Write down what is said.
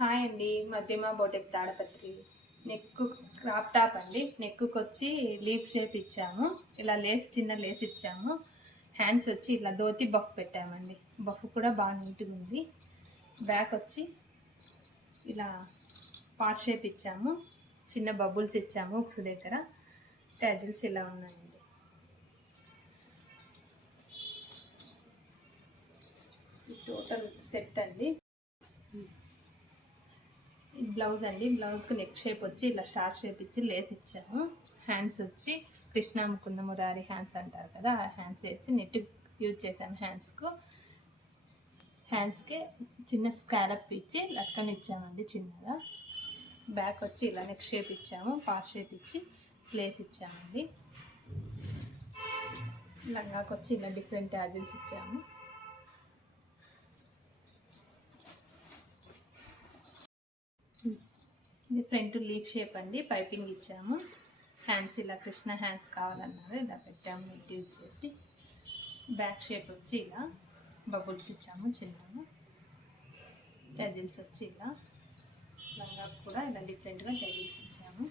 Hi అండి, మధ్యమ బోటెక్ Tadipatri. Neck crop top అండి. నెక్కు వచ్చి లీఫ్ షేప్ ఇచ్చాము. ఇలా చిన్న లేస్ ఇచ్చాము. హ్యాండ్స్ వచ్చి ఇలా ధోతి బఫ్ పెట్టామండి. బఫ్ కూడా బాగా నీట్గా ఉంది. బ్యాక్ వచ్చి ఇలా పార్ట్ షేప్ ఇచ్చాము. చిన్న బబుల్స్ ఇచ్చాము ఉక్స్ దగ్గర. ట్యాజిల్స్ ఇలా ఉన్నాయండి. టోటల్ సెట్ అండి. బ్లౌజ్ అండి. బ్లౌజ్కి నెక్ షేప్ వచ్చి ఇలా స్టార్ షేప్ ఇచ్చి లేస్ ఇచ్చాము. హ్యాండ్స్ వచ్చి కృష్ణ ముకుంద మురారి హ్యాండ్స్ అంటారు కదా, ఆ హ్యాండ్స్ వేసి నెట్ యూజ్ చేశాను. హ్యాండ్స్కి చిన్న స్కాలప్ ఇచ్చి లట్కన్ ఇచ్చామండి చిన్నగా. బ్యాక్ వచ్చి ఇలా నెక్ షేప్ ఇచ్చాము. పార్ట్ షేప్ ఇచ్చి లేస్ ఇచ్చామండి. లంగాకి వచ్చి ఇలా డిఫరెంట్ ట్యాజిల్స్ ఇచ్చాము. ఇది ఫ్రంట్ లీఫ్ షేప్ అండి. పైపింగ్ ఇచ్చాము. హ్యాండ్స్ ఇలా కృష్ణ హ్యాండ్స్ కావాలన్నారు, ఇలా పెట్టాము నెట్ యూజ్ చేసి. బ్యాక్ షేప్ వచ్చి ఇలా బబుల్స్ ఇచ్చాము చిన్నగా. టజిల్స్ వచ్చి ఇలా లంగా కూడా ఇలా డిఫరెంట్గా టజిల్స్ ఇచ్చాము.